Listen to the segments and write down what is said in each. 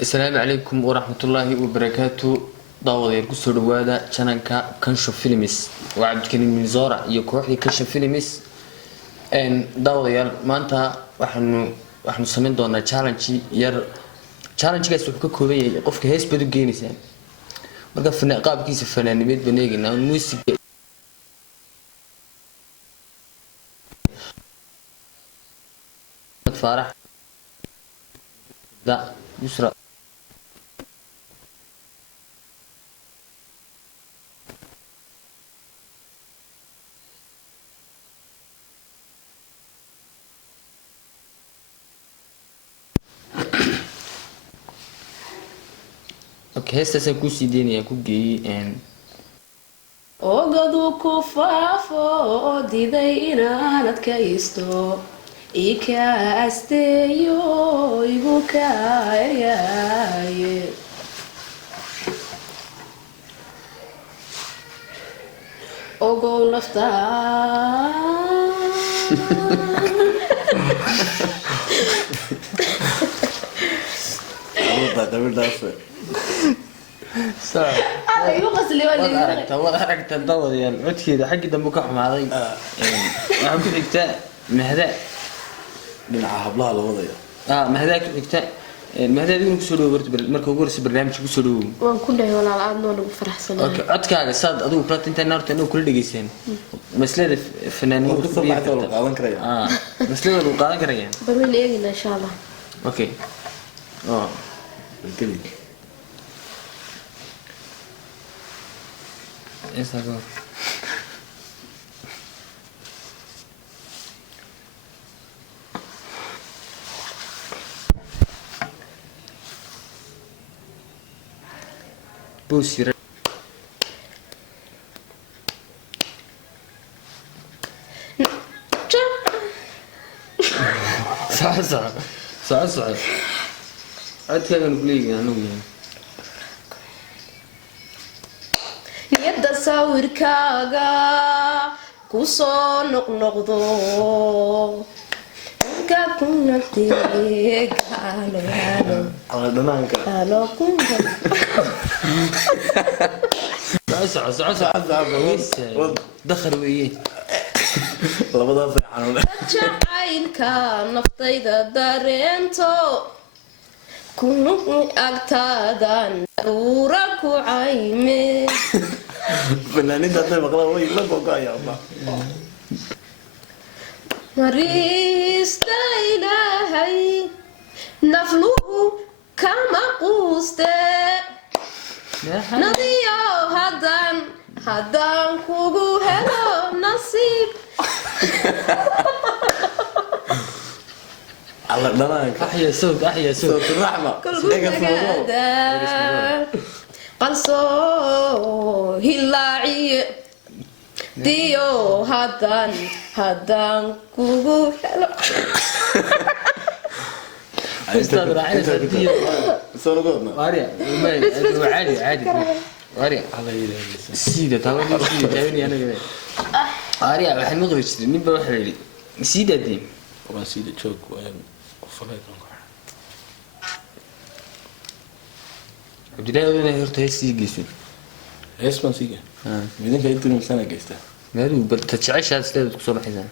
السلام عليكم ورحمة الله وبركاته. داودير كسر دوادا شنكا كنشو فيلمس وعبد الكريم من زارع يكوحي كنشو فيلمس ان داودير ما انت waxaanu sameyn doonaa challenge yar challenge-gaas wuxuu ka kooban yahay qofka hees bad u geynaysaa marka qaabkiisa fanaanimeed baneegina muusiga farax da yusra Okay, heestaas aan kusii deynaya ku geeyey ogadu ku faafo oo diiday inaan adkaysto ika asteeyo igu ka eryaye ogow naftaa وضحكت الضوء ديال عدكي حقي دمك حماضي waxaan ku xigtaa mahda dhinaca hablaha la wadayo mahda ku xigtaa mahda inuu kusoo dhawo marka ugu horeysa barnaamijka kusoo dhawo waan ku dhahay walaal aad noo lagu faraxsanahay okay codkaaga saad adigu platinta naarta inuu kula dhageyseen maslada fanaaniinta ku soo baxay oo qaadan karaya maslada uu qaadan karaya barweyn eegina insha Allah okay kali Instagram بوسي صح صح صح صح عاد كان نقول لك انا niyada sawirkaaga ku soo noqnoqdo ka kuna teegalo ala dhanaanka halo kuna صح دخل ويه labadaas xanuun jacaylka naftayda dareento kunu agtaadan uura ku cayme fanaaniinta hadday maqlaan way la gogo'ayaan mariista ilaahay nafluhu kama quuste nadiyo haddaan kugu helo nasiib ala dhanaanka احيا صوت صوت الرحمه qalso hilaaciye diyo haddaan kugu helo استاذ راعي سديه soo go'na واريا عادي واريا ala ilaahay سيده تاوني انا كده واريا waxaan maqli jiray ninba waxa yiri sida diin waa sida joog faleedan عبد الله وين هرت هي سيجيسو heesman siiga midinka intuu miisana geysta مالو بتتعيش هذا سيده kusoo baxaysan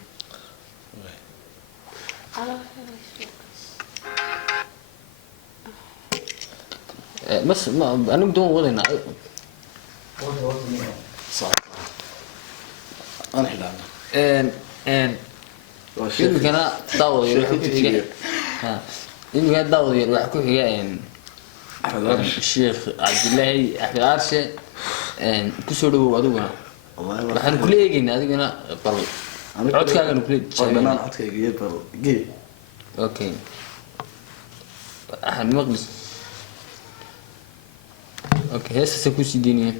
بس ما انا بدون وضعنا صح انا حلال ان يمكن انا داود يروح كحيجه يمكن داود يروح كحيجه الشيخ عبد الله احمد عرشه kusoo dhawow adiguna waxaan ku leeyahay adiguna bal codkaaga ku leeyahay dhanaan codkayga iyo bal gee okay waxaan maqlis okay heesa ku sii deynaya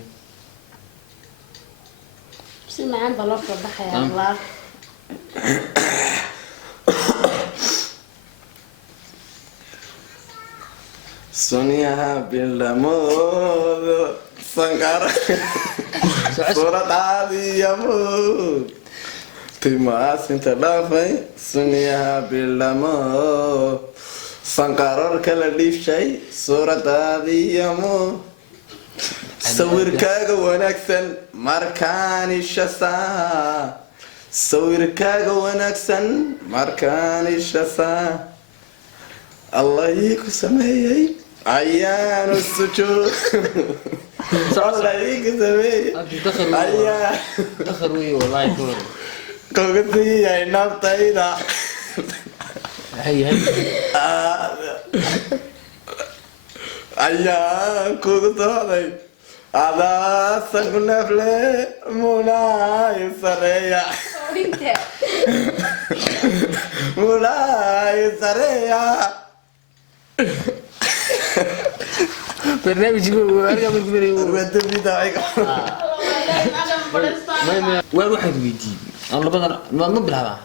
si macaan baa loo soo baxayaa Allah Sonia Bilamor Sankara Surat Ali Amor Terima kasih terdapat Sonia Bilamor sanqaroor kala dhiibshay suuradaadii yamo sawirkaaga wanaagsan markaan ishasaa sawirkaaga wanaagsan markaan ishasaa allah ii ku sameeyey ayaanu sujuud allah ii ku sameeyey ayaa dakhar wey wallahi kor koga siiyay naftayda hay ayaa kugu socday adaasan ku neefle mulaayo sareeya mulaayo sareeya barnaamijku warga mudmari wadabida ayga waa waxaad weydiiyey aan labada ma bilaaba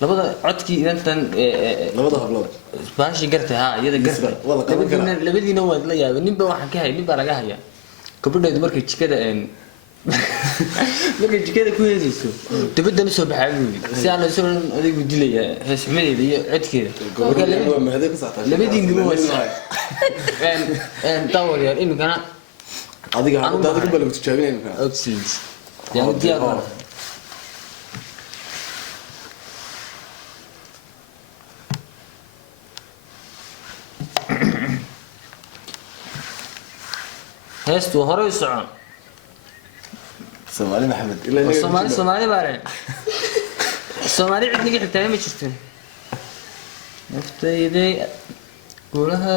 labada codkii inantan labada hablood baashi gartay ha iyada gartay labadiina waad la yaabay ninba waxaan ka hay ninba laga haya gabadheedu markay jikada ku heesayso dabadana soo baxaa buuli si aan soo adigu dilaya heesmadeeda iyo codkeeda labadiinaba waa tawar imikana adiga hadda balagu tijaabinayna oxygen yaa diyaar heestu hore socon Soomaali Maxamed ilaa Soomaali baare Soomaali cid niga xigtay ma jirto naftayday golaha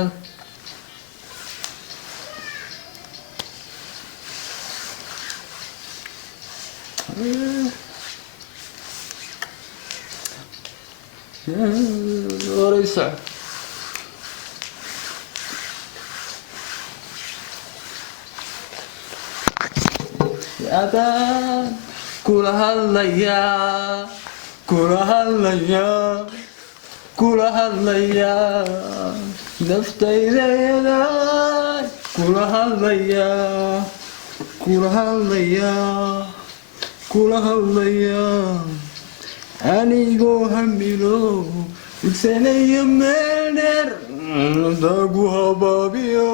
hore socon adaan kula hadlayaa naftaydaydaan kula hadlayaa anigoo hamilo igsanayo meelner dagu habaabiyo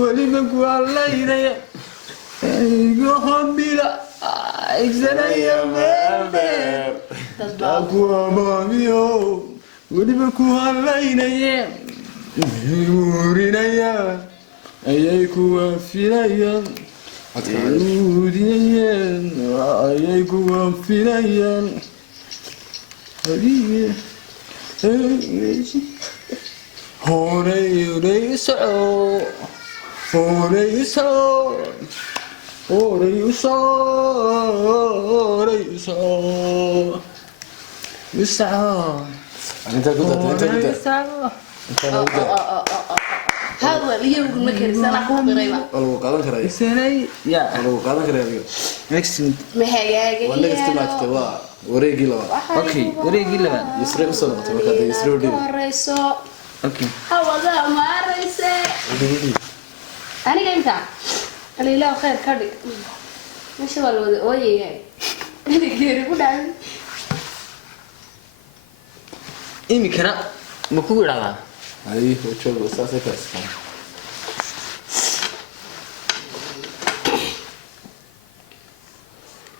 weliba ku hadlaynaya anigoo hamila igsanayo meelner dagu habaabiyo weliba ku hadlaynaya urinayaan ayay ku waafinayaan uudinayaan ayay ku waafinayaan هذا اللي يقول لك رسالة قريبة. والله قادم كراي. سنة يا. والله قادم كراي اليوم. next. ما هي ولا استمعت توا وريجي لوا. أوكي وريجي لوا. يسرق صوت تبغى كذا يسرق دي. أوكي. هذا ما رئيسه. أنا جاي متى؟ اللي لا خير كذي. مش والله وياي هاي. اللي كيري بدان. إيمي كنا مكوي على. هاي هو شو أساسه كذا.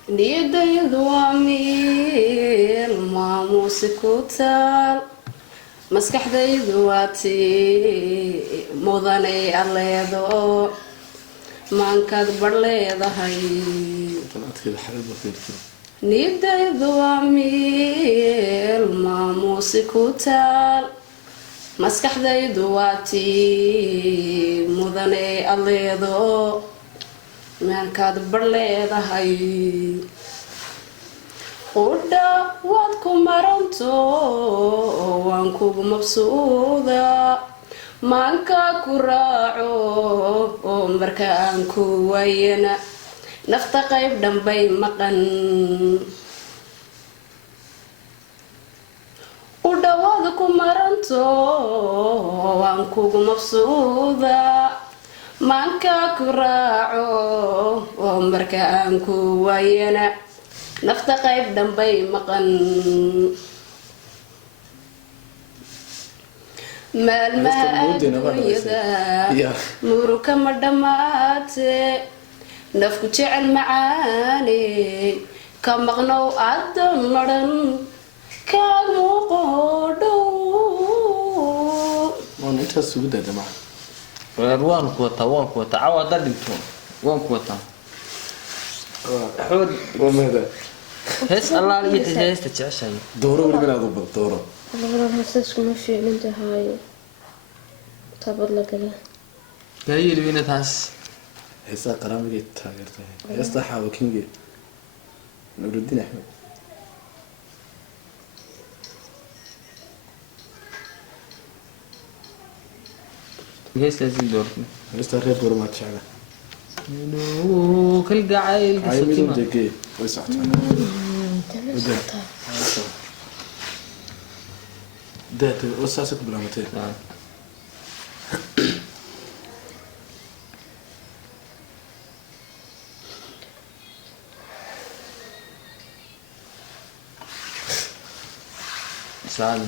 niyadaydu waa meel maamuusi ku taal maskaxdaydu waa tii mudanay aleedo maankaad bar leedahay niyadaydu waa meel maamuusi ku taal maskaxdaydu waa tii mudanay aleedo maankaad bar leedahay qudha waad ku maranto waan kugu mabsuuda maanka ku raaco oo marka aan ku waayana nafta qayb dhanbay maqan qudha waad ku maranto waan kugu mabsuuda maanka ku raaco oo marka aan ku waayana nafta qayb dhanbay maqan maalmaha Heesta moodayna waa adduunyada Yeah. nuuru kama dhammaate nafku jecel macaane ka maqnow adan madhan ka muuqodhow waan intaas ugu dada ma waan ku wataa cawa haddaad dhinto waan ku wataa xood wamada hees allaal iyo heesta jeceshahay dooro weliba aad u bad dooro labada heesas kuma fiicnin tahay tabad la gala yaa yirina taas heesaa qaraamigay taageertay heesta xaawo kinge nuruddin axmed heestaasi doorto heesta reer burmaad jecla kal gacayl ay miduu fatima degee way socotaa daata oo saasa ku bilaamatay saad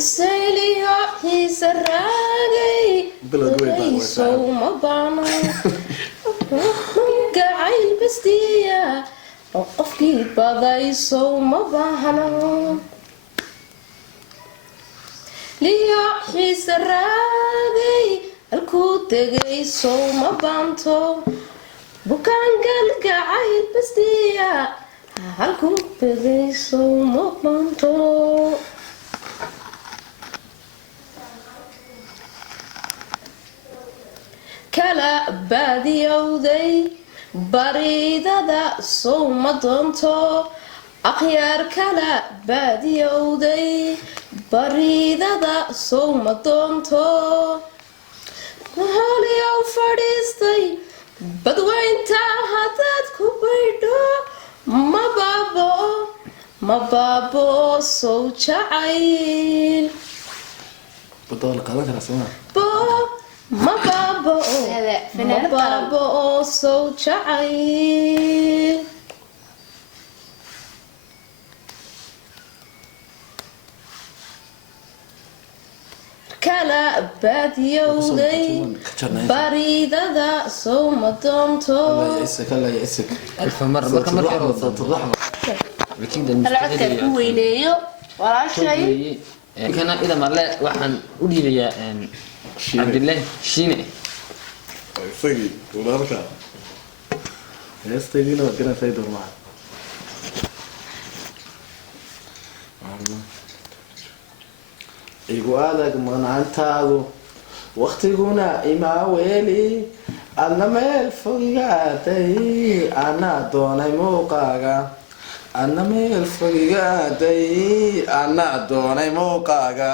isayliyo xiisa raagay Bilowgii way baa- way sow ma baano gacayl bastiya oo qofkii baday sow ma baahno liyo xiisa raagay halkuu tegay sow ma baanto bukaangal gacayl bastiya halkuu tegay sow ma baanto kala baadiyowday baridada sow ma doonto akhyaar kala baadiyowday baridada sow ma doonto holiyow fadhiistay badweynta haddaad ku baydho ma baabo sow jacayl badda waa la qaadan karaa sooma ma baabo sow jacayl kala baadiyowday baridada sow ma doonto الله يعسك الله يعسك alfa mar marka marka صوت الرحمة wakiilda halcodka ku weyneeyo walaashay kana ida marle waxaan u dhiibayaa cabdilaahi shiine سقي ولا ركع هستيدينا وكنا سيد معه igu adag manaantaadu waqtiguna imaa weeli adna meel fogigaaday anaa doonay muuqaaga adna meel fogigaaday anaa doonay muuqaaga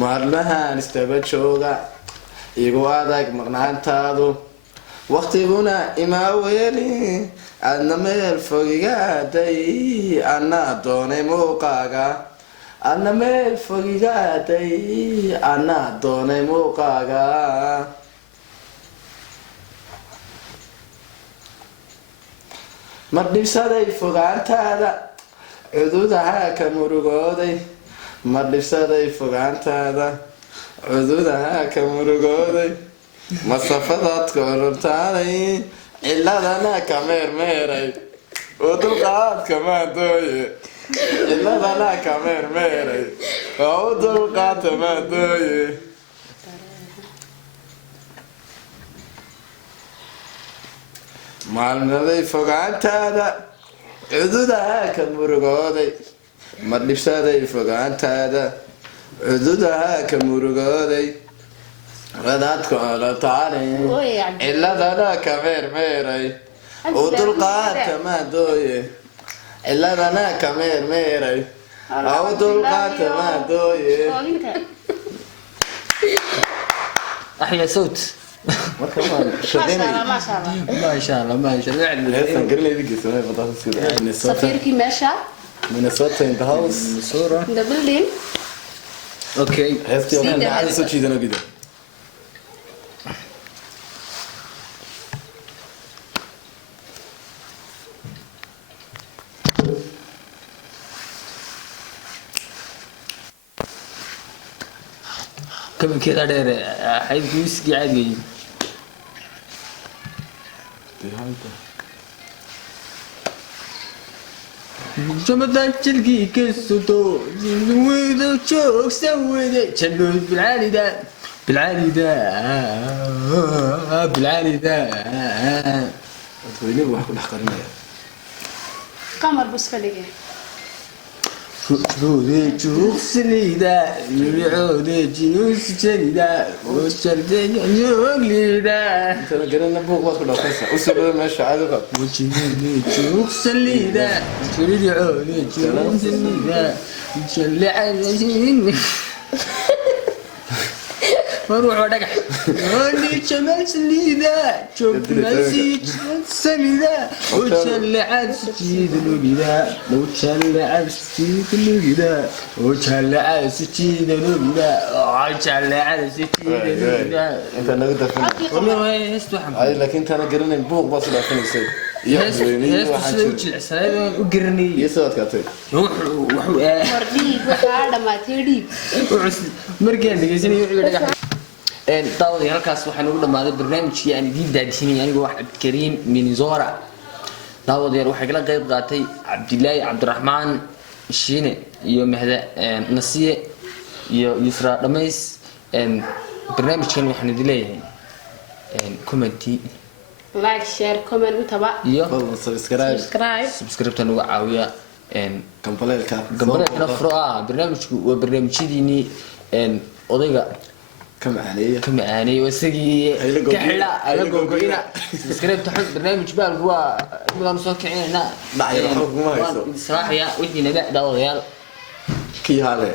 maalmahan istaba jooga igu adag maqnaantaadu waqtiguna imaa weeli adna meel fogigaaday anaa doonay muuqaaga adna meel fogigaaday anaa doonay muuqaaga ma dhibsaday fogaantaada cududahaa ka murugooday ma dhibsaday fogaantaada cududahaa ka murugooday masafadaad ka orortaaday ciladana ka meermeeray oo dulqaadka maadooye ciladana ka meermeeray oo u dulqaadka maadooye maalmaday fogaantaada cududahaa ka murugooday ma dhibsaday fogaantaada cududahaa ka murugooday wadaadka olotaanay ciladana ka meermeeray oo dulqaadka maadooye ciladana ka meermeeray oo u dulqaadka maadooye axya sawt marka waan shaqeynay maasha allah maasha allah heesan garinaydi geesanay fadaas sida Minnesota safiirkii meesha Minnesota in the house sura the building okay heestii oo kale soo jiidana gida كذا دير حيث ويسكي عادي جمدان تلقي كسوتو ويدو تشوك سويدي تشلو بالعالي ده بالعالي ده بالعالي ده ويني واحد كل حقرنا قمر بس كده شودي تشوك سليدا يعودي جنوس سليدا وشلتي جنوك ليدا ترى قلنا بوق واحد قصة وسبب ماشي عادي وشودي تشوك سليدا شودي عودي جنوس سليدا شلي عادي وروح ودقح ولي شمال سليدا شوف مسيج سليدا وشلي عاد سجيد الوليدا وشلي عاد سجيد الوليدا وشلي عاد سجيد الوليدا وشلي عاد سجيد الوليدا انت نقدر والله ما يستوحم اي لكن انت انا قلنا بوق واحد في نسيت يستوحم العسل وقرني يسوات كاتي ورديك وحاده ما تيديك مركان دقيسني ودقح داودي halkaas waxaan ugu dhamaaday barnaamijkii aan idin daadishinay aniga wax Abdikariim Minizora daawadii waxay kala qayb qaatay Cabdilaahi Cabdiraxmaan Shiine iyo Mahda Nasiye iyo Yusra Dhamays barnaamijkan waxaan idin leeyahay comment like share comment utaba iyo subscribe tan ugu caawiya كمبليلكا gabadha furo barnaamijku waa barnaamijyadiini odayga كم يعني وسقي كحلا على جوجينا سكريبت حق برنامج بالك هو نبغى نصور كعينا لا يا رب ما يصير صراحة يا ودي نبع ده ريال كي هذا